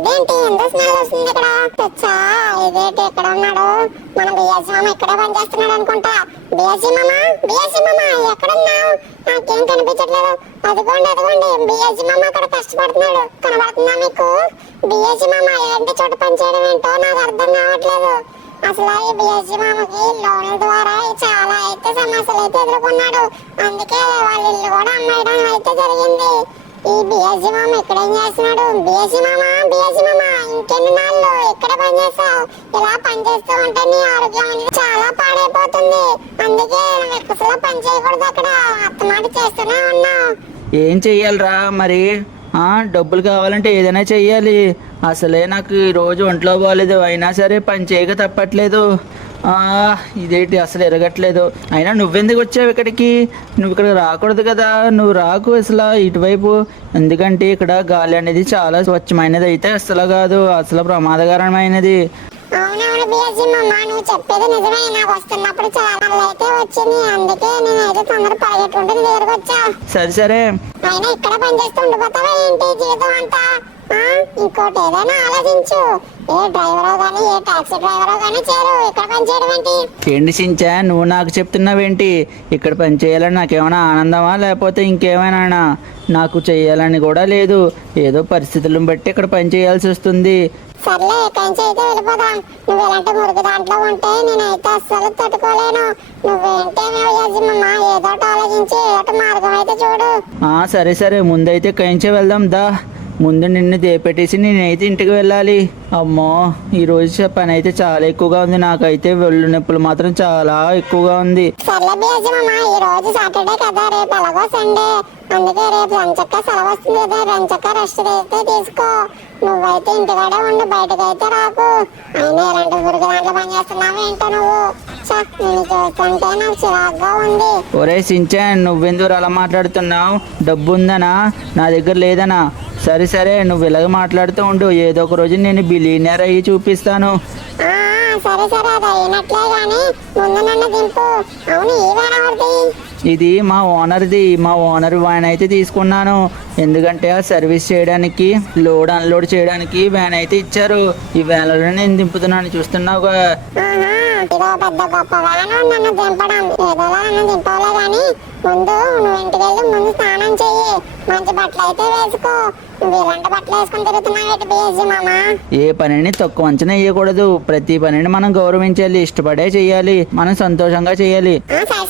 ఇదేంటి ఎంత స్మెల్ వస్తుంది ఇక్కడ? తెచ్చా ఇదేంటి ఇక్కడ ఉన్నాడు? మన బిఎస్సి మామ ఇక్కడే పనిచేస్తున్నాడు అనుకుంటా. బిఎస్సి మామ, బిఎస్సి మామ ఎక్కడున్నావు? నాకేం కనిపించట్లేదు. అదిగోండి బిఎస్సి మామ అక్కడ కష్టపడుతున్నాడు, కనబడుతుందా మీకు? బిఎస్సి మామ ఏంటి చోట పని చేయడం ఏంటో నాకు అర్థం కావట్లేదు. అసలు ఈ బిఎస్సి మామకి లోన్ల ద్వారా చాలా అయితే సమస్యలు అయితే ఎదుర్కొన్నాడు. అందుకే వాళ్ళ ఇల్లు కూడా అమ్మేయడం అయితే జరిగింది. ఈ బిఎస్సి మామ ఇక్కడ ఏం చేస్తున్నాడు? బిఎస్సి మామ, బిఎస్సి మామ ఇంకెన్ని నాళ్ళు ఇక్కడ పనిచేస్తావు? ఇలా పనిచేస్తూ ఉంటే నీ ఆరోగ్యం అనేది చాలా పాడైపోతుంది. అందుకే ఎక్కువగా పని చేయకూడదు. అక్కడ అత్తమాట చేస్తూనే ఉన్నావు. ఏం చెయ్యాలిరా మరి? డబ్బులు కావాలంటే ఏదైనా చెయ్యాలి. అసలే నాకు ఈరోజు ఒంట్లో బాగాలేదు, అయినా సరే పని చేయక తప్పట్లేదు. ఇదేంటి అసలు ఎరగట్లేదు. అయినా నువ్వెందుకు వచ్చావు ఇక్కడికి? నువ్వు ఇక్కడ రాకూడదు కదా. నువ్వు రాకు అసలు ఇటువైపు. ఎందుకంటే ఇక్కడ గాలి అనేది చాలా స్వచ్ఛమైనది అయితే అసలు కాదు, అసలు ప్రమాదకరమైనది. అవునవును బిఎస్సి మామ, నువ్వు చెప్పేది నిజమే. నాకు వస్తున్నప్పుడు చాలా అయితే వచ్చింది, అందుకే నేనైతే తొందర పరిగెట్టుకుంటుంది దగ్గరకు వచ్చా. సరే అయినా ఇక్కడ పనిచేస్తూ ఉండిపోతావా ఏంటి జీవితం అంతా? ఇంకోటి ఏదైనా ఆలోచించు. ఏ డ్రైవరో గానీ, ఏ టాక్సీ డ్రైవరో గానీ చేరు. ఇక్కడ పని చేయడం ఏంటి? ఏంటి సించా, నువ్వు నాకు చెప్తున్నావేంటి? ఇక్కడ పని చేయాలని నాకేమైనా ఆనందమా, లేకపోతే ఇంకేమైనా? నాకు చేయాలని కూడా లేదు. ఏదో పరిస్థితులను బట్టి ఇక్కడ పని చేయాల్సి వస్తుంది. సర్లే ఇక్కడి నుంచి అయితే వెళ్ళిపోదాం. నువ్వు ఎలాంటి మురుగు దాంట్లో ఉంటే నేనైతే అస్సలు తట్టుకోలేను. నువ్వేంటేమో యజమామ, ఏదో ఆలోచించి ఏదో మార్గం అయితే చూడు. సరే ముందైతే ఇక్కడి నుంచే వెళ్దాం దా. ముందు నిన్ను దేపెట్టేసి నేనైతే ఇంటికి వెళ్ళాలి. అమ్మో ఈరోజు పని అయితే చాలా ఎక్కువగా ఉంది. నాకైతే ఒళ్ళు నొప్పులు మాత్రం చాలా ఎక్కువగా ఉంది. సర్లే బియజమామ, ఈ రోజు సాటర్డే కదా, రేపు ఎలాగో సండే, అందుకే రేపు లంచక్క సెలవు వస్తుంది కదా, లంచక్క రెస్ట్ అయితే తీసుకో. నువ్వైతే ఇంటికాడే ఉండు, బయటకు అయితే రాకు. అయినా ఇలాంటి మురుగు దాంట్లో పని చేస్తున్నావు ఏంటో నువ్వు? నేను చూస్తుంటే నాకు చిరాగ్గా ఉంది. ఒరే సించాన్, నువ్వెందుకు అలా మాట్లాడుతున్నావు? డబ్బు ఉందనా? నా దగ్గర లేదనా? సరే నువ్వు ఇలాగ మాట్లాడుతూ ఉండు. ఏదో ఒక రోజు నేను బిలియనర్ అయ్యి చూపిస్తాను. సరే అది అయినట్లే గానీ ముందు నన్ను దింపు. అవును, ఈ వ్యాన్ ఎవరిది? ఇది మా ఓనర్ది. మా ఓనర్ వ్యాన్ అయితే తీసుకున్నాను. ఎందుకంటే ఆ సర్వీస్ చేయడానికి, లోడ్ అన్లోడ్ చేయడానికి వ్యాన్ అయితే ఇచ్చారు. ఈ వ్యాన్లో నేను దింపుతున్నాను, చూస్తున్నావుగా. ఇదో పెద్ద గొప్ప వ్యాన్ నన్ను దింపడం. ఏదోలా నన్ను దింపలే గానీ ముందు నువ్వు ఇంటికి వెళ్ళి ముందు స్నానం చెయ్యి, మంచి బట్టలు అయితే వేసుకో. నువ్వు ఇలాంటి బట్టలు వేసుకుని తిరుగుతున్నావు బిఎస్సి మామ. ఏ పనిని తక్కువ అంచనా వేయకూడదు. ప్రతి పనిని మనం గౌరవించాలి, ఇష్టపడే చేయాలి, మనం సంతోషంగా చేయాలి.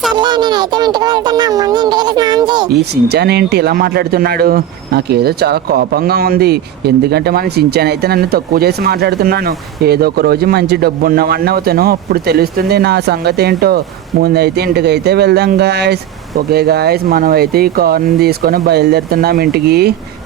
సర్లే నేనైతే ఇంటికి వెళ్తున్నా, ముందు ఇంటికి వెళ్ళి స్నానం చెయ్యి. ఈ సించాన్ ఏంటి ఇలా మాట్లాడుతున్నాడు? నాకేదో చాలా కోపంగా ఉంది. ఎందుకంటే మన సించాన్ అయితే నన్ను తక్కువ చేసి మాట్లాడుతున్నాను. ఏదో ఒక రోజు మంచి డబ్బు ఉన్నవాడిని అవుతాను, అప్పుడు తెలుస్తుంది నా సంగతి ఏంటో. ముందైతే ఇంటికైతే వెళ్దాం గాయస్. ఓకే గాయస్, మనం అయితే ఈ కార్ని తీసుకొని బయలుదేరుతున్నాం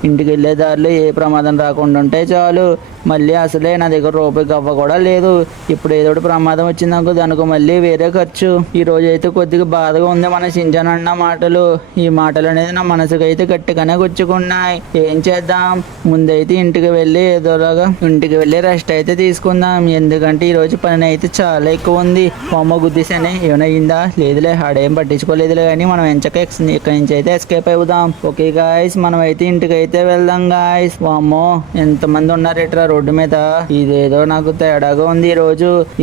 ఇంటికి వెళ్ళే దారిలో ఏ ప్రమాదం రాకుండా ఉంటే చాలు. మళ్ళీ అసలే నా దగ్గర రూపాయి గవ్వ కూడా లేదు. ఇప్పుడు ఏదో ప్రమాదం వచ్చిందనుకో, దానికి మళ్ళీ వేరే ఖర్చు. ఈ రోజు అయితే కొద్దిగా బాధగా ఉంది మన సించాన్ అన్న మాటలు. ఈ మాటలు అనేది నా మనసుకు అయితే గట్టిగానే గుచ్చుకున్నాయి. ఏం చేద్దాం, ముందైతే ఇంటికి వెళ్ళి రెస్ట్ అయితే తీసుకుందాం. ఎందుకంటే ఈ రోజు పని అయితే చాలా ఎక్కువ ఉంది. బొమ్మ గుద్దేశానే ఏమైనా అయిందా? లేదులే, ఆడేం పట్టించుకోలేదులే. కానీ మనం ఎంచక ఇక్కడి నుంచి అయితే ఎస్కేప్ అవుదాం. ఓకే గాయస్, మనం అయితే ఇంటికి అయితే వెళ్దాం గాయస్. వామ్మో ఎంతమంది ఉన్నారు ఎట్రా రోడ్డు మీద. ఇదేదో నాకు తేడాగా ఉంది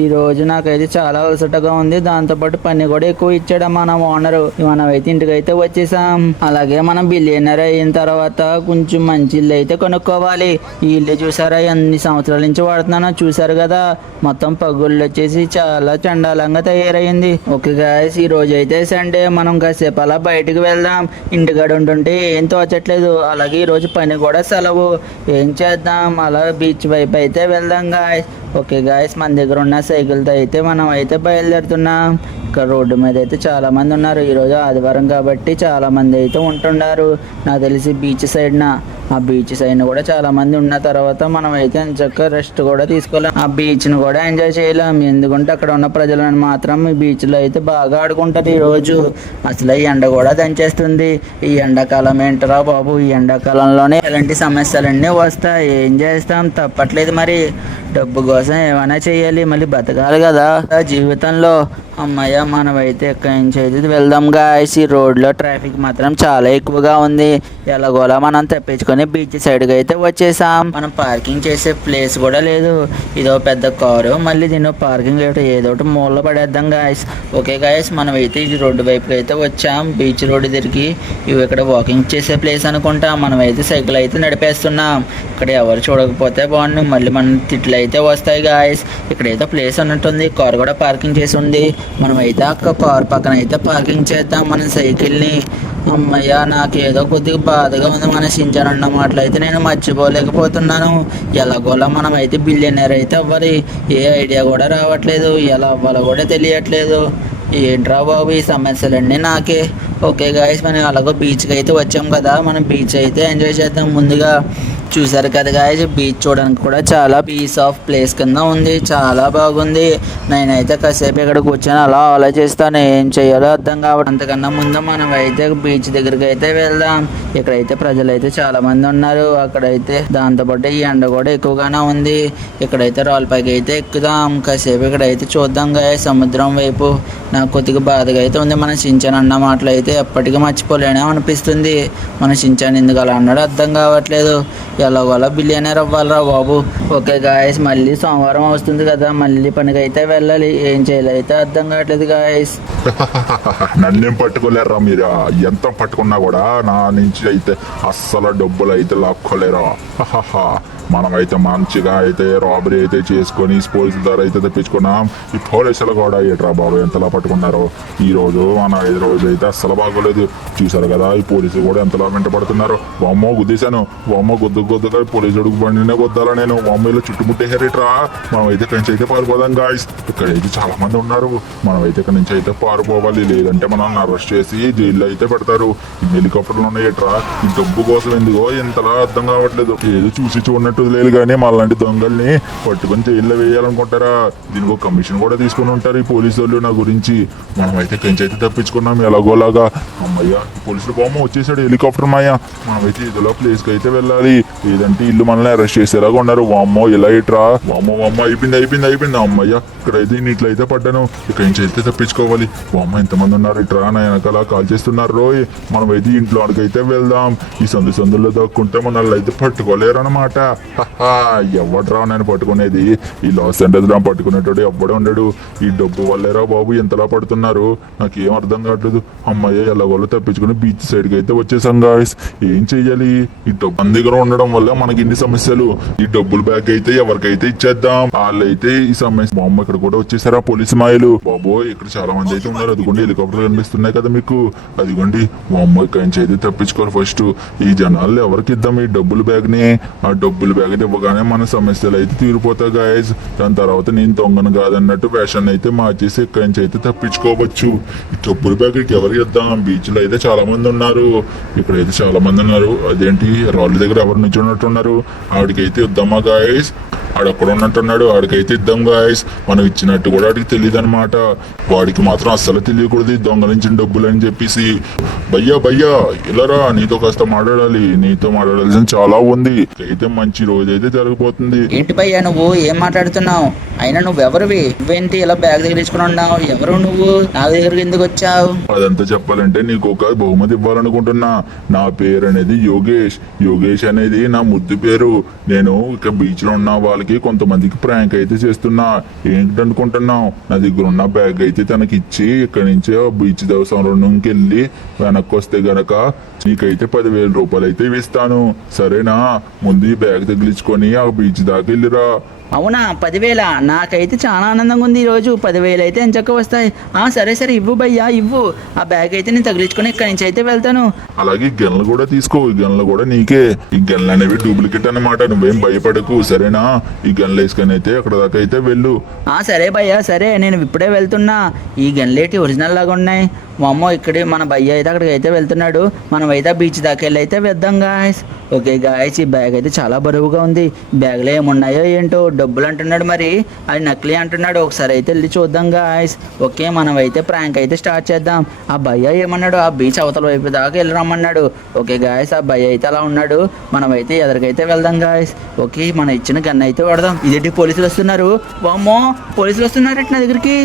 ఈ రోజు నాకైతే చాలా అలసటగా ఉంది. దాంతో పాటు పని కూడా ఎక్కువ ఇచ్చాడు మన ఓనర్. మనం అయితే ఇంటికి అయితే వచ్చేసాం. అలాగే మనం బిలియనర్ అయిన తర్వాత కొంచెం మంచి ఇల్లు అయితే కొనుక్కోవాలి. ఈ ఇల్లు చూసారా, ఎన్ని సంవత్సరాల నుంచి వాడుతున్నానో చూసారు కదా. మొత్తం పగుళ్ళు వచ్చేసి చాలా చండాలంగా తయారైంది. ఓకే గాయస్, ఈ రోజు అయితే సండే, మనం కాసేపు అలా బయటకు వెళ్దాం. ఇంటికాడ ఉంటుంటే ఏం తోచట్లేదు. అలాగే ఈరోజు పని కూడా సెలవు. ఏం చేద్దాం, అలా బీచ్ వైపు అయితే వెళ్దాం గాయస్. ఓకే గాయస్, మన దగ్గర ఉన్న సైకిల్తో అయితే మనం అయితే బయలుదేరుతున్నాం. ఇక్కడ రోడ్డు మీద అయితే చాలా మంది ఉన్నారు. ఈరోజు ఆదివారం కాబట్టి చాలా మంది అయితే ఉంటున్నారు. నాకు తెలిసి బీచ్ సైడ్న, ఆ బీచ్ సైడ్ కూడా చాలా మంది ఉన్న తర్వాత మనం అయితే చక్కగా రెస్ట్ కూడా తీసుకోలేం, ఆ బీచ్ను కూడా ఎంజాయ్ చేయలేం. ఎందుకంటే అక్కడ ఉన్న ప్రజలను మాత్రం ఈ బీచ్లో అయితే బాగా ఆడుకుంటారు. ఈరోజు అసలు ఈ ఎండ కూడా దంచేస్తుంది. ఈ ఎండాకాలం ఏంటరా బాబు, ఈ ఎండాకాలంలోనే ఇలాంటి సమస్యలన్నీ వస్తాయి. ఏం చేస్తాం, తప్పట్లేదు మరి. డబ్బు కోసం ఏమైనా చేయాలి, మళ్ళీ బతకాలి కదా జీవితంలో. అమ్మయ్య, మనమైతే ఇక్కడి నుంచి అయితే వెళ్దాం గాయస్. ఈ రోడ్లో ట్రాఫిక్ మాత్రం చాలా ఎక్కువగా ఉంది. ఎలాగోలా మనం తప్పించుకొని బీచ్ సైడ్కి అయితే వచ్చేసాం. మనం పార్కింగ్ చేసే ప్లేస్ కూడా లేదు. ఇదో పెద్ద కారు, మళ్ళీ దీన్ని పార్కింగ్ ఏదో ఒకటి మూలలో పడేద్దాం గాయస్. ఓకే గాయస్, మనం అయితే ఈ రోడ్డు వైపుకి అయితే వచ్చాం. బీచ్ రోడ్డు తిరిగి ఇవి ఇక్కడ వాకింగ్ చేసే ప్లేస్ అనుకుంటా. మనం అయితే సైకిల్ అయితే నడిపేస్తున్నాం. ఇక్కడ ఎవరు చూడకపోతే బాగుండు, మళ్ళీ మన తిట్లు అయితే వస్తాయి గాయస్. ఇక్కడైతే ప్లేస్ ఉన్నట్టుంది, కారు కూడా పార్కింగ్ చేసి ఉంది. మనం అయితే అక్కడ కారు పక్కన అయితే పార్కింగ్ చేద్దాం మన సైకిల్ని. అమ్మయ్య, నాకేదో కొద్దిగా బాధగా ఉంది. మన సించాన్ అన్న మాటలు అయితే నేను మర్చిపోలేకపోతున్నాను. ఎలాగోలా మనం అయితే బిలియనర్ అయితే అవ్వాలి. ఏ ఐడియా కూడా రావట్లేదు, ఎలా అవ్వాలో కూడా తెలియట్లేదు. ఏంట్రా బాబు ఈ సమస్యలన్నీ నాకే. ఓకే గాయస్, మనం అలాగో బీచ్కి అయితే వచ్చాం కదా, మనం బీచ్ అయితే ఎంజాయ్ చేద్దాం. ముందుగా చూసారు కదా గాయస్, బీచ్ చూడడానికి కూడా చాలా పీస్ ఆఫ్ ప్లేస్ కింద ఉంది, చాలా బాగుంది. నేనైతే కాసేపు ఇక్కడ కూర్చొని అలా ఆలోచిస్తాను, ఏం చేయాలో అర్థం కావడం. అంతకన్నా ముందు మనం అయితే బీచ్ దగ్గరికి అయితే వెళ్దాం. ఇక్కడైతే ప్రజలు అయితే చాలా మంది ఉన్నారు. అక్కడైతే దాంతోపాటు ఈ ఎండ కూడా ఎక్కువగానే ఉంది. ఇక్కడైతే రాళ్ళపైకి అయితే ఎక్కుదాం, కాసేపు ఇక్కడైతే చూద్దాం గాయస్ సముద్రం వైపు. నాకు కొద్దిగా బాధగా అయితే ఉంది. మన సించాన్ అన్న మాటలు అయితే ఎప్పటికీ మర్చిపోలేనే అనిపిస్తుంది. మన సించాన్ ఎందుకు అలా అన్నాడో అర్థం కావట్లేదు. ఎలాగోలా బిలియనర్ అవ్వాలరా బాబు. ఓకే గాయస్, మళ్ళీ సోమవారం వస్తుంది కదా, మళ్ళీ పనికి అయితే వెళ్ళాలి. ఏం చేయాలి అయితే అర్థం కావట్లేదు గాయస్. నన్నేం పట్టుకోలేరా మీరు, ఎంత పట్టుకున్నా కూడా నా నుంచి అయితే అస్సలు డబ్బులు అయితే లాక్కోలేరా. మనమైతే మంచిగా అయితే రాబరీ అయితే చేసుకొని పోలీసుల ద్వారా అయితే తెప్పించుకున్నాం. ఈ పోలీసులు కూడా ఏట్రా బాబు ఎంతలా పట్టుకున్నారో. ఈ రోజు మన 5 రోజులు అయితే అస్సలు బాగోలేదు. చూసారు కదా, ఈ పోలీసులు కూడా ఎంతలా వెంట పడుతున్నారు. వామ్మో గుద్దేశాను, వామ్మో గుద్దుగా పోలీసు అడుగు బండినే గుద్దాలా నేను. వామ్మలో చుట్టుముట్టేసారేట్రా. మనం అయితే ఇక్కడి నుంచి అయితే పారిపోదాం గాయస్. ఇక్కడైతే చాలా మంది ఉన్నారు. మనం అయితే ఇక్కడి నుంచి అయితే పారిపోవాలి, లేదంటే మనం అరెస్ట్ చేసి జైల్లో అయితే పెడతారు. ఈ హెలికాప్టర్లు ఉన్నాయేట్రా, ఈ డబ్బు కోసం ఎందుకో ఎంతలా అర్థం కావట్లేదు. ఏదో చూసి చూడనట్టు లేదు కానీ మళ్ళంటి దొంగల్ని పట్టుకొని జైల్లో వేయాలనుకుంటారా. దీనికి ఒక కమిషన్ కూడా తీసుకుని ఉంటారు ఈ పోలీసు వాళ్ళు నా గురించి. మనమైతే కంచి అయితే తప్పించుకున్నాం ఎలాగోలాగా. అమ్మయ్య, పోలీసులు బామ్మ వచ్చేసాడు హెలికాప్టర్ మాయ. మనమైతే ఇదిలో ప్లేస్కి అయితే వెళ్ళాలి, లేదంటే ఇల్లు మనల్ని అరెస్ట్ చేసేలాగా ఉన్నారు. వామ్మో ఇలా ఇట్రా, వామ్మో అయిపోయింది. అమ్మయ్య, ఇక్కడైతే ఇట్లయితే పడ్డాను. ఇక్కడి నుంచి అయితే తప్పించుకోవాలి. వామ్మ ఎంతమంది ఉన్నారు ఇట్రా, నా వెనకాల కాల్ చేస్తున్నారు రోయ్. మనమైతే ఇంట్లోకి అయితే వెళ్దాం. ఈ సందులో దక్కుంటే మనల్ని అయితే పట్టుకోలేరు అనమాట. ఎవడరా నేను పట్టుకునేది, ఈ లాస్ ఏంజల్స్ రా పట్టుకునేటోడు ఎవ్వడే ఉండడు. ఈ డబ్బు వల్లేరా బాబు ఎంతలా పడుతున్నారు, నాకేం అర్థం కావట్లేదు. అమ్మయ్య, ఎలాగోలో తప్పించుకుని బీచ్ సైడ్కి అయితే వచ్చేసాం గాయస్. ఏం చెయ్యాలి, ఈ డబ్బు మన దగ్గర ఉండడం వల్ల మనకి ఇన్ని సమస్యలు. ఈ డబ్బులు బ్యాగ్ అయితే ఎవరికైతే ఇచ్చేద్దాం. వాళ్ళైతే ఈ సమస్య. బామ్మ ఇక్కడ కూడా వచ్చేసారా పోలీసు మాయలు. బాబోయ్, ఇక్కడ చాలా మంది అయితే ఉన్నారు. అదిగోండి హెలికాప్టర్ కనిపిస్తున్నాయి కదా మీకు, అదిగోండి. బామ్మ ఇక్కడి నుంచి అయితే తప్పించుకోవాలి. ఫస్ట్ ఈ జనాలు ఎవరికి ఇద్దాం ఈ డబ్బులు బ్యాగ్ ని. ఆ డబ్బులు బ్యాగ్ అయితే ఇవ్వగానే మన సమస్యలు అయితే తీరిపోతాయి గాయస్. దాని తర్వాత నేను దొంగను కాదన్నట్టు వేషాన్ని అయితే మార్చేసి ఇక్కడి నుంచి అయితే తప్పించుకోవచ్చు. ఈ డబ్బులు బ్యాగ్ ఎవరికి ఇద్దాం. బీచ్ లో అయితే చాలా మంది ఉన్నారు, ఇక్కడైతే చాలా మంది ఉన్నారు. అదేంటి రాళ్ళ దగ్గర ఎవరు నుంచి ఉన్నట్టున్నారు. ఆడికైతే ఇద్దామా గాయస్, ఆడక్కడ ఉన్నట్టున్నాడు, ఆడికైతే ఇద్దాం గాయస్. మనం ఇచ్చినట్టు కూడా ఆడికి తెలియదు అనమాట. వాడికి మాత్రం అస్సలు తెలియకూడదు దొంగలించిన డబ్బులు అని చెప్పేసి. భయ్యా ఇలారా, నీతో కాస్త మాట్లాడాలి, నీతో మాట్లాడాల్సిన చాలా ఉంది. అయితే మంచి రోజు అయితే జరగబోతుంది. ఏంటి భయ్యా నువ్వు ఏం మాట్లాడుతున్నావు? అయినా నువ్వెవరివి? నువ్వేంటి ఇలా బ్యాగ్ దగ్గర తీసుకుని ఉన్నావు? ఎవరు నువ్వు? నా దగ్గరికి ఎందుకు వచ్చావు? అదంతా చెప్పాలంటే నీకు ఒక బహుమతి ఇవ్వాలనుకుంటున్నా. నా పేరు అనేది యోగేష్ అనేది నా ముద్దు పేరు. నేను ఇక బీచ్ లో ఉన్న వాళ్ళకి కొంతమందికి ప్రాంక్ అయితే చేస్తున్నా. ఏంటనుకుంటున్నావు, నా దగ్గర ఉన్న బ్యాగ్ అయితే తనకి ఇచ్చి ఇక్కడి నుంచి బీచ్ దేవస్థానంకి వెళ్ళి వెనక్కి వస్తే గనక నీకైతే 10,000 రూపాయలు అయితే ఇస్తాను, సరేనా? ముందు ఈ బ్యాగ్ తగిలించుకొని ఆ బీచ్ దాకా వెళ్ళిరా. అవునా, 10,000? నాకైతే చాలా ఆనందంగా ఉంది. ఈరోజు 10,000 అయితే ఎంచక్క వస్తాయి. సరే ఇవ్వు భయ్యా ఇవ్వు. ఆ బ్యాగ్ అయితే నేను తగిలించుకొని ఇక్కడి నుంచి అయితే వెళ్తాను. అలాగే గెన్లు కూడా తీసుకో, ఈ గెన్లు కూడా నీకే. ఈ గెన్లు అనేవి డూప్లికేట్ అనమాట, నువ్వేం భయపడకు సరేనా? ఈ గెన్లు వేసుకొని అయితే అక్కడ దాకా అయితే వెళ్ళు. సరే భయ్యా సరే, నేను ఇప్పుడే వెళ్తున్నా. ఈ గన్లేటి ఒరిజినల్ లాగా ఉన్నాయి. అమ్మో ఇక్కడే మన భయ్య అయితే అక్కడికి అయితే వెళ్తున్నాడు. మనం అయితే బీచ్ దాకా వెళ్ళి అయితే వెళ్దాం గాయస్. ఓకే గాయస్, ఈ బ్యాగ్ అయితే చాలా బరువుగా ఉంది. బ్యాగ్లో ఏమున్నాయో ఏంటో, డబ్బులు అంటున్నాడు, మరి అది నకిలీ అంటున్నాడు. ఒకసారి అయితే వెళ్ళి చూద్దాం గాయస్. ఓకే, మనం అయితే ప్రాంక్ అయితే స్టార్ట్ చేద్దాం. ఆ భయ్య ఏమన్నాడు, ఆ బీచ్ అవతల వైపు దాకా వెళ్ళి రమ్మన్నాడు. ఓకే గాయస్, ఆ భయ్య అయితే అలా ఉన్నాడు. మనం అయితే ఎదరికైతే వెళ్దాం గాయస్. ఓకే, మనం ఇచ్చిన గన్ అయితే వాడదాం. ఇదేంటి పోలీసులు వస్తున్నారు? వామ్మో, పోలీసులు వస్తున్నారట నా దగ్గరికి.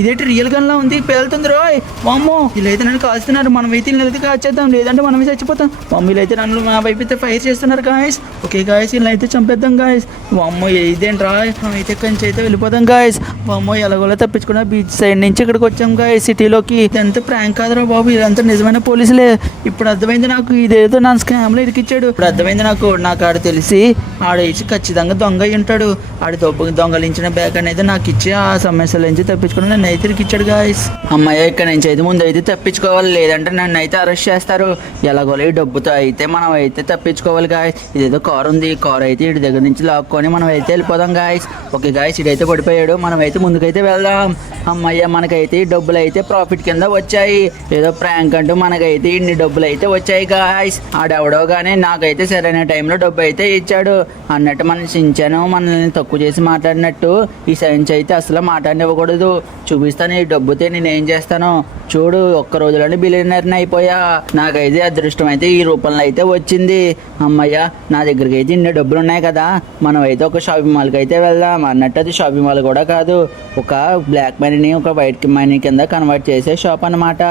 ఇదేంటి రియల్ గన్లా ఉంది, పేలుతుంది రోయ్. వామ్మో, వీళ్ళైతే నన్ను కాల్స్తున్నారు. మనం అయితే వీళ్ళైతే కాల్చేద్దాం, లేదంటే మనమే చచ్చిపోతాం. మమ్మీలు అయితే నన్ను మా వైపు అయితే ఫైర్ చేస్తున్నారు గాయస్. ఓకే గాయస్, వీళ్ళని అయితే చంపేద్దాం గాయస్. వామ్మో, ఇదేంట్రా, మనం అయితే కంచి అయితే వెళ్ళిపోదాం గాయస్. వామ్మో, ఎలాగోలా తప్పించుకున్నా బీచ్ సైడ్ నుంచి ఇక్కడికి వచ్చాం గాయస్, సిటీలోకి. ఇదంతా ప్రాంక్ కాదురా బాబు, ఇదంతా నిజమైన పోలీసులే. ఇప్పుడు అర్థమైంది నాకు, ఇదేదో నా స్కామ్లో ఇరికిచ్చాడు. ఇప్పుడు అర్థమైంది నాకు ఆడు తెలిసి ఆడేసి ఖచ్చితంగా దొంగ అయి ఉంటాడు. ఆడి దొంగలించిన బ్యాగ్ అనేది నాకు ఇచ్చి ఆ సమస్యల నుంచి తప్పించుకుని నన్ను అయితే ఇరికిచ్చాడు గాయస్. అమ్మాయి ఇక్కడ నుంచి అయితే ముందు అయితే తప్పించుకోవాలి, లేదంటే నన్ను అయితే అరెస్ట్ చేస్తారు. ఎలాగోలా ఈ డబ్బుతో అయితే మనం అయితే తప్పించుకోవాలి గాయస్. ఇదేదో కార్ ఉంది, కార్ అయితే ఇటు దగ్గర నుంచి లాక్కొని మనం అయితే వెళ్ళిపోదాం గాయస్. ఓకే గాయస్, ఇడైతే పడిపోయాడు. మనం అయితే ముందుకైతే వెళ్దాం. అమ్మయ్య, మనకైతే ఈ డబ్బులు అయితే ప్రాఫిట్ కింద వచ్చాయి. ఏదో ప్రాంక్ అంటూ మనకైతే ఇన్ని డబ్బులు అయితే వచ్చాయి గాయస్. ఆడెవడో కానీ నాకైతే సరైన టైంలో డబ్బు అయితే ఇచ్చాడు అన్నట్టు మనం చించాను. మనల్ని తక్కువ చేసి మాట్లాడినట్టు ఈ సైన్స్ అయితే అసలు మాట్లాడినివ్వకూడదు. చూపిస్తాను ఈ డబ్బుతే నేను ఏం చేస్తాను చూడు. ఒక్క రోజులోనే బిలియనర్ని అయిపోయా. నాకైతే అదృష్టం అయితే ఈ రూపంలో అయితే వచ్చింది. అమ్మయ్య, నా దగ్గరికి అయితే ఇన్ని డబ్బులు ఉన్నాయి కదా, మనం అయితే ఒక షాపింగ్ మాల్కి అయితే వెళ్దాం. అన్నట్టు అది షాపింగ్ మాల్ కూడా కాదు, ఒక బ్లాక్ మనీని ఒక వైట్ మనీ కింద కన్వర్ట్ చేసే షాప్ అనమాట.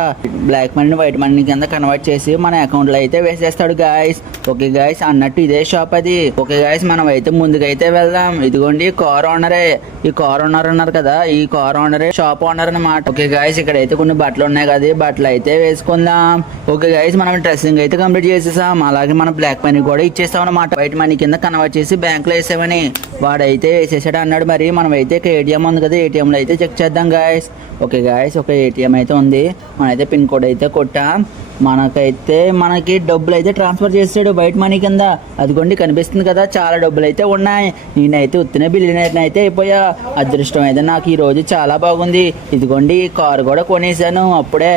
బ్లాక్ మనీని వైట్ మనీ కింద కన్వర్ట్ చేసి మన అకౌంట్లో అయితే వేసేస్తాడు గాయస్. ఓకే గాయస్, అన్నట్టు ఇదే షాప్ అది. ఓకే గాయస్, మనం అయితే ముందుకైతే వెళ్దాం. ఇదిగోండి కార్ ఓనరే. ఈ కార్ ఓనర్ ఉన్నారు కదా, ఈ కార్ ఓనరే షాప్ ఓనర్ అనమాట. ఓకే గాయస్, ఇక్కడ అయితే కొన్ని బట్టలు ఉన్నాయి కదా, బట్టలు అయితే వేసుకుందాం. ఓకే గైస్, మనం డ్రెస్సింగ్ అయితే కంప్లీట్ చేసేసాం. అలాగే మనం బ్లాక్ మనీ కూడా ఇచ్చేస్తాం అనమాట. వైట్ మనీ కింద కన్వర్ట్ చేసి బ్యాంక్ లో వేసామని వాడైతే వేసేసాడు అన్నాడు. మరి మనం అయితే ఏటీఎం ఉంది కదా, ఏటీఎం లో అయితే చెక్ చేద్దాం గాయస్. ఓకే గాయస్, ఒక ఏటీఎం అయితే ఉంది. మనమైతే పిన్ కోడ్ అయితే కొట్టాం. మనకి డబ్బులు అయితే ట్రాన్స్ఫర్ చేసాడు వైట్ మనీ కింద. అదిగోండి కనిపిస్తుంది కదా, చాలా డబ్బులు అయితే ఉన్నాయి. నేనైతే ఉత్తిన బిలియనర్ని అయితే అయిపోయా. అదృష్టం అయితే నాకు ఈ రోజు చాలా బాగుంది. ఇదిగోండి కారు కూడా కొనేసాను. అప్పుడే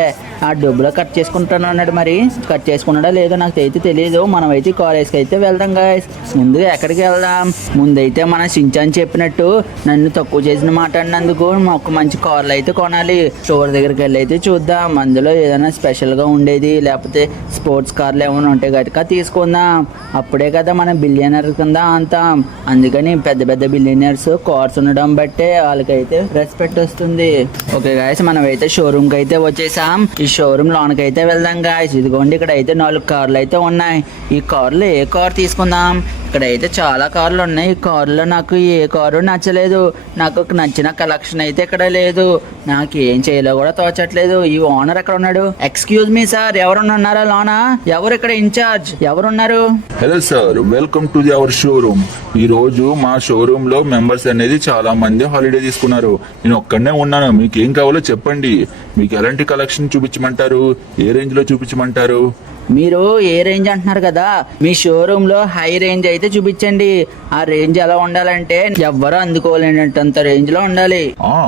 ఆ డబ్బులు కట్ చేసుకుంటాను అన్నాడు. మరి కట్ చేసుకున్నాడా లేదో నాకు అయితే తెలియదు. మనం అయితే కాలేజ్కి అయితే వెళ్దాం గాయస్. ముందుగా ఎక్కడికి వెళ్దాం? ముందైతే మన సించాన్ చెప్పినట్టు నన్ను తక్కువ చేసిన మాట్లాడినందుకు ఒక మంచి కార్లు అయితే కొనాలి. స్టోర్ దగ్గరికి వెళ్ళి అయితే చూద్దాం, అందులో ఏదైనా స్పెషల్గా ఉండేది లేకపోతే స్పోర్ట్స్ కార్లు ఏమైనా ఉంటే గట్టిగా తీసుకుందాం. అప్పుడే కదా మనం బిలియనర్ కింద అంతాం. అందుకని పెద్ద పెద్ద బిలియనర్స్ కార్స్ ఉండడం బట్టే వాళ్ళకైతే రెస్పెక్ట్ వస్తుంది. ఓకే గాయస్, మనం అయితే షోరూమ్కి అయితే వచ్చేసాం. ఈ షోరూమ్ లోనికి అయితే వెళ్దాం గాయస్. ఇదిగోండి ఇక్కడ అయితే 4 కార్లు అయితే ఉన్నాయి. ఈ కార్లో ఏ కార్ తీసుకుందాం? ఇక్కడ అయితే చాలా కార్లు ఉన్నాయి. ఈ కారులో నాకు ఏ కారు నచ్చలేదు. నాకు నచ్చిన కలెక్షన్ అయితే ఇక్కడ లేదు. నాకు ఏం చేయాలో కూడా తోచట్లేదు. ఈ ఓనర్ ఎక్కడ ఉన్నాడు? ఎక్స్క్యూజ్ మీ సార్, ఎవరున్నారా లోనా? ఎవరు ఇక్కడ ఇన్ఛార్జ్? ఎవరున్నారు? Hello sir, welcome to our showroom. ఈ రోజు మా షోరూమ్ లో మెంబర్స్ అనేది చాలా మంది హాలిడే తీసుకున్నారు. నేను ఒక్కడనే ఉన్నాను. మీకు ఏం కావాలో చెప్పండి. మీకు ఎలాంటి కలెక్షన్ చూపించమంటారు? ఏ రేంజ్ లో చూపించమంటారు? మీరు ఏ రేంజ్ అంటున్నారు కదా, మీ షోరూంలో హై రేంజ్ అయితే చూపించండి. ఆ రేంజ్ ఎలా ఉండాలంటే ఎవ్వరూ అందుకోలేనంత రేంజ్లో ఉండాలి.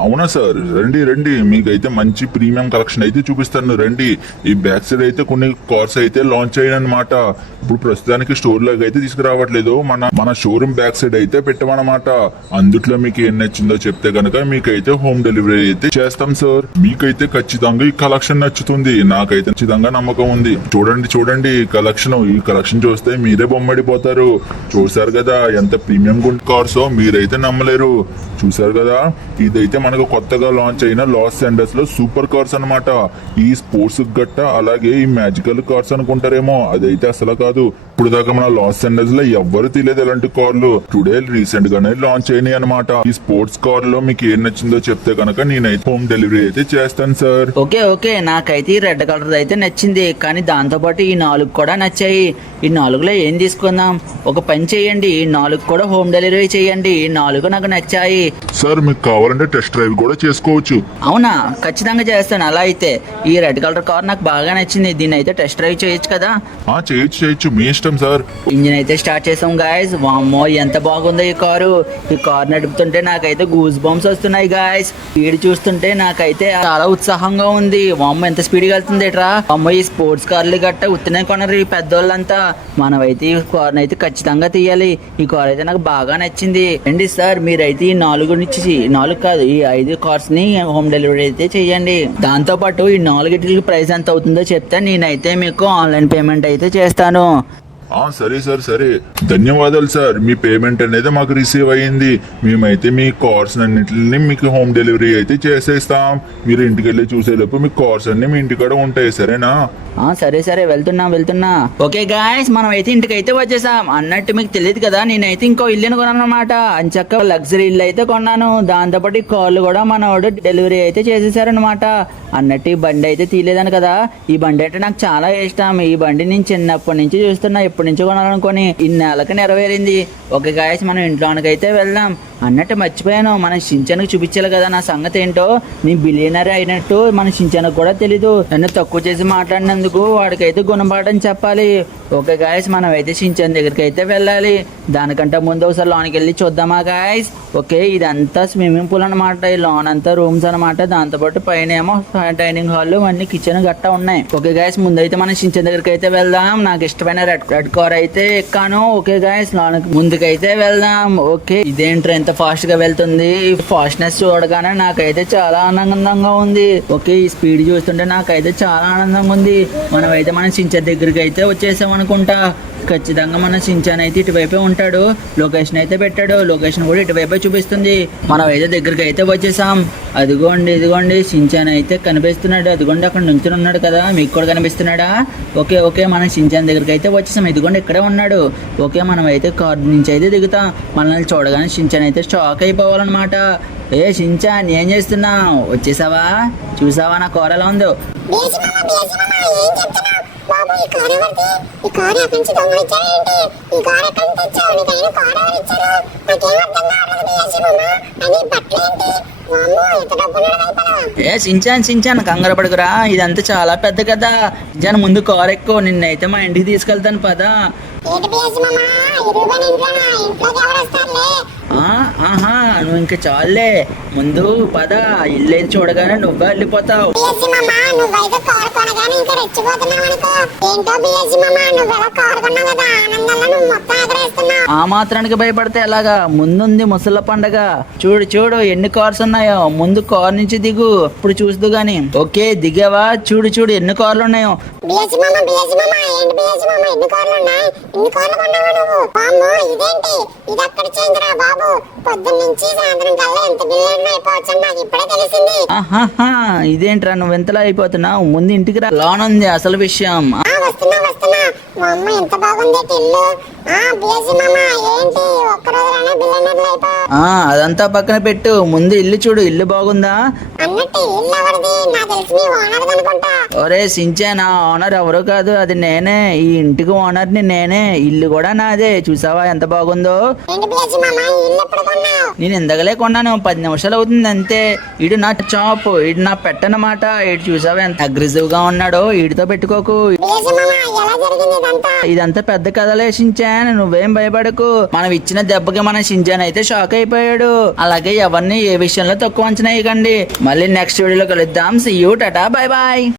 అవునా సార్, రండి రండి, మీకైతే మంచి ప్రీమియం కలెక్షన్ అయితే చూపిస్తాను రండి. ఈ బ్యాక్ సైడ్ అయితే కొన్ని కార్స్ అయితే లాంచ్ అయ్యాయి అనమాట. ఇప్పుడు ప్రస్తుతానికి స్టోర్ లోకి అయితే తీసుకురావట్లేదు. మన షోరూమ్ బ్యాక్ సైడ్ అయితే పెట్టామన్నమాట. అందుట్లో మీకు ఏం నచ్చిందో చెప్తే కనుక మీకైతే హోమ్ డెలివరీ అయితే చేస్తాం సార్. మీకైతే ఖచ్చితంగా ఈ కలెక్షన్ నచ్చుతుంది. నాకైతే ఖచ్చితంగా నమ్మకం ఉంది. చూడండి ఈ కలెక్షన్ చూస్తే మీరే బొమ్మడిపోతారు. చూసారు కదా ఎంత ప్రీమియం కార్స్, మీరైతే నమ్మలేరు. చూసారు కదా, ఇదైతే మనకు కొత్తగా లాంచ్ అయిన లాస్ ఏంజల్స్ లో సూపర్ కార్స్ అన్నమాట. ఈ స్పోర్ట్స్ గట్ట అలాగే ఈ మ్యాజికల్ కార్స్ అనుకుంటారేమో, అదైతే అసలు కాదు. ఇప్పుడు దాకా మన లాస్ ఏంజల్స్ లో ఎవ్వరు తెలియదు ఎలాంటి కార్లు. టుడే రీసెంట్ గానే లాంచ్ అయినాయి అనమాట. ఈ స్పోర్ట్స్ కార్ లో మీకు ఏం నచ్చిందో చెప్తే కనుక నేనైతే హోమ్ డెలివరీ అయితే చేస్తాను సార్. ఓకే, నాకైతే ఈ రెడ్ కలర్ అయితే నచ్చింది. కానీ దాంతో పాటు ఈ 4 కూడా నచ్చాయి. ఈ 4లో ఏం తీసుకుందాం? ఒక పని చేయండి, ఈ 4 కూడా హోమ్ డెలివరీ చేయండి. ఈ 4 నాకు నచ్చాయి సార్. మీకు కావాలంటే టెస్ట్ డ్రైవ్ కూడా చేసుకోవచ్చు. అవునా? ఖచ్చితంగా చేస్తాను. అలా అయితే ఈ రెడ్ కలర్ కార్ నాకు బాగా నచ్చింది. దీన్ని అయితే టెస్ట్ డ్రైవ్ చేయొచ్చు కదా? చేయొచ్చు, మీ ఇష్టం సిస్టమ్ సార్. ఇంజిన్ అయితే స్టార్ట్ చేసాం గాయస్. వామ్మో ఎంత బాగుందో ఈ కారు నడుపుతుంటే నాకైతే గూస్ బంప్స్ వస్తున్నాయి గాయస్. స్పీడ్ చూస్తుంటే నాకైతే చాలా ఉత్సాహంగా ఉంది. వామ్మో ఎంత స్పీడ్ గా వెళ్తుంది ఏట్రా. అమ్మో ఈ స్పోర్ట్స్ కార్లు గట్ట ఉత్తనే కొనరు ఈ పెద్దోళ్ళంతా. మనమైతే ఈ కార్ అయితే ఖచ్చితంగా తీయాలి. ఈ కార్ అయితే నాకు బాగా నచ్చింది. అండి సార్ మీరైతే ఈ 4 కాదు ఈ 5 కార్స్ ని హోమ్ డెలివరీ అయితే చెయ్యండి. దాంతో పాటు ఈ 4 ప్రైస్ ఎంత అవుతుందో చెప్తే నేనైతే మీకు ఆన్లైన్ పేమెంట్ అయితే చేస్తాను. సరే సార్ సరే, ధన్యవాదాలు సార్. మీ పేమెంట్ అనేది మాకు రిసీవ్ అయ్యింది. మేమైతే మీ కార్స్ అన్నింటిని మీకు హోమ్ డెలివరీ అయితే చేసేస్తాం. మీరు ఇంటికి వెళ్ళి చూసేలోపు మీ కార్స్ అన్ని మీ ఇంటికాడ ఉంటాయి, సరేనా? సరే వెళ్తున్నా. ఓకే గాయస్ మనం అయితే ఇంటికి అయితే వచ్చేసాం. అన్నట్టు మీకు తెలియదు కదా, నేనైతే ఇంకో ఇల్లుని కొన్నాను అనమాట. అంచక్క లగ్జరీ ఇల్లు అయితే కొన్నాను. దాంతోపాటు ఈ కార్లు కూడా మనోడు డెలివరీ అయితే చేసేసారనమాట. అన్నట్టు ఈ బండి అయితే తీయలేదని కదా, ఈ బండి అంటే నాకు చాలా ఇష్టం. ఈ బండి నేను చిన్నప్పటి నుంచి చూస్తున్నా, ఎప్పటి నుంచో కొనాలనుకొని ఇన్నేళ్ళకి నెరవేరింది. ఓకే గాయస్ మనం ఇంట్లోనికి అయితే వెళ్దాం. అన్నట్టు మర్చిపోయాను, మన షించాన్కి చూపించాలి కదా నా సంగతి ఏంటో. నేను బిలియనర్ అయినట్టు మన షించాన్కి కూడా తెలీదు. నన్ను తక్కువ చేసి మాట్లాడినందుకు వాడికైతే గుణపాఠం చెప్పాలి. ఓకే గాయస్ మనం అయితే షించాన్ దగ్గరికి అయితే వెళ్ళాలి. దానికంటే ముందు ఒకసారి లోనికి వెళ్ళి చూద్దామా గాయస్. ఓకే ఇదంతా స్విమ్మింగ్ పూల్ అనమాట. ఈ లోన్ అంతా రూమ్స్ అనమాట. దాంతోపాటు పైన ఏమో డైనింగ్ హాల్ అన్ని కిచెన్ గట్టా ఉన్నాయి. ఓకే గాయస్ ముందైతే మనం షించాన్ దగ్గరికి అయితే వెళ్దాం. నాకు ఇష్టమైన రెడ్ కార్ అయితే ఎక్కాను. ఓకే గాయస్ లోనికి ముందుకైతే వెళ్దాం. ఓకే ఇదేంట్రా ఎంత ఫాస్ట్ గా వెళ్తుంది. ఫాస్ట్నెస్ చూడగానే నాకైతే చాలా ఆనందంగా ఉంది. ఓకే ఈ స్పీడ్ చూస్తుంటే నాకైతే చాలా ఆనందంగా ఉంది. మనమైతే మన షించాన్ దగ్గరికి అయితే వచ్చేసాం అనుకుంటా. ఖచ్చితంగా మన షించాన్ అయితే ఇటువైపే ఉంటాడు. లొకేషన్ అయితే పెట్టాడు. లొకేషన్ కూడా ఇటువైపే చూపిస్తుంది. మనం అయితే దగ్గరికి అయితే వచ్చేసాం. ఇదిగోండి షించాన్ అయితే కనిపిస్తున్నాడు. అదిగోండి అక్కడ నుంచుని ఉన్నాడు కదా, మీకు కూడా కనిపిస్తున్నాడా? ఓకే మనం షించాన్ దగ్గరికి అయితే వచ్చేసాం. ఇదిగోండి ఇక్కడే ఉన్నాడు. ఓకే మనం అయితే కార్ నుంచి అయితే దిగుతాం. మనల్ని చూడగానే షించాన్ అయితే షాక్ అయిపోవాలన్నమాట. షించాన్ ఏం చేస్తున్నావు? వచ్చేసావా? చూసావా నా కార్ ఎలా ఉందో? బాబు ఈ కార్ ఎవరిది? ఈ కార్ ఎక్కడి నుంచి దొంగలిచ్చారేంటి? ఈ కార్ ఎక్కడి నుంచి తెచ్చావు? నీకైనా కార్ ఎవరు ఇచ్చారు? నాకేం అర్థం కావట్లేదు బిఎస్సీ మామ. అని బట్టలేంటి? వామ్మో ఎంత డబ్బు షించాన్ కంగారు పడుకురా. ఇదంతా చాలా పెద్ద కదా. షించాన్ ముందు కార్ ఎక్కువ, నిన్నైతే మా ఇంటికి తీసుకెళ్తాను పదా. ఏంటి బిఎస్సీ మామ ఇరుగని ఇంట్లోనా? ఇంట్లోకి ఎవరు వస్తారులే? ఆహా నువ్వు ఇంకా చాలే, ముందు పద. ఇల్లు అయితే చూడగానే నువ్వే వెళ్ళిపోతావు. బిఎస్సీ మామ నువ్వైతే కార్ కొనగానే ఇంకా రెచ్చిపోతున్నావు అనుకో. ఏంటో బిఎస్సీ మామ నువ్వెలా కార్ కొన్నావు కదా, ఆనందంలో నువ్వు మొత్తం ఎగరేస్తున్నావు. ఆ మాత్రానికి భయపడితే ఎలాగా? ముందుంది ముసళ్ళ పండగ. చూడు ఎన్ని కార్స్ ఉన్నాయో. ముందు కార్ నుంచి దిగు, ఇప్పుడు చూస్తూ గాని. ఓకే దిగావా? చూడు ఎన్ని కార్లు ఉన్నాయో. బిఎస్సీ మామ ఏంటి బిఎస్సీ మామ ఎన్ని కార్లు ఉన్నాయి? ఇన్ని కార్లు కొన్నావా నువ్వు? వామ్మో ఇదేంటి? ఇది అక్కడ చేంజ్ రా బాబు. పొద్దున్న నుంచి సాయంత్రం కల్లా ఎంత బిల్లు అయిపోవచ్చు నాకు ఇప్పుడే తెలిసింది. ఇదేంట్రా నువ్వు ఎంతలా అయిపోతున్నావు? ముందు ఇంటికి రా, లోన్ ఉంది అసలు విషయం. వస్తున్నా. అమ్మ ఎంత బాగుంది ఇల్లు. బిఎస్సీ మామ ఏంటి ఒక్కరోజులోనే బిల్లు అయిపో. అదంతా పక్కన పెట్టు, ముందు ఇల్లు చూడు. ఇల్లు బాగుందా? అన్నట్టు ఇల్లు ఎవరిది? నాకు తెలిసి మీ ఓనర్ అనుకుంటా. ఒరే షించాన్ ఓనర్ ఎవరు కాదు, అది నేనే. ఈ ఇంటికి ఓనర్ని నేనే. ఇల్లు కూడా నాదే. చూసావా ఎంత బాగుందో? ఏంటి బిఎస్సీ మామ ఇల్లు ఎప్పుడు కొన్నావు? నేను ఇందగలే కొన్నాను, 10 నిమిషాలు అవుతుంది అంతే. ఇడు నా చాప్, ఇడు నా పెట్టనమాట. ఇటు చూసావా ఎంత అగ్రెసివ్ గా ఉన్నాడో. ఇడితో పెట్టుకోకు. బిఎస్సీ మామ ఎలా జరిగింది ఇదంతా? ఇదంతా పెద్ద కథలే షించాన్, నువ్వేం భయపడకు. మనం ఇచ్చిన దెబ్బకి మన షించాన్ అయితే షాక్ అయిపోయాడు. అలాగే ఎవరిని ఏ విషయంలో తక్కువ అంచనా వేయకండి. మళ్ళీ నెక్స్ట్ వీడియోలో కలుద్దాం. See you, tata, bye bye.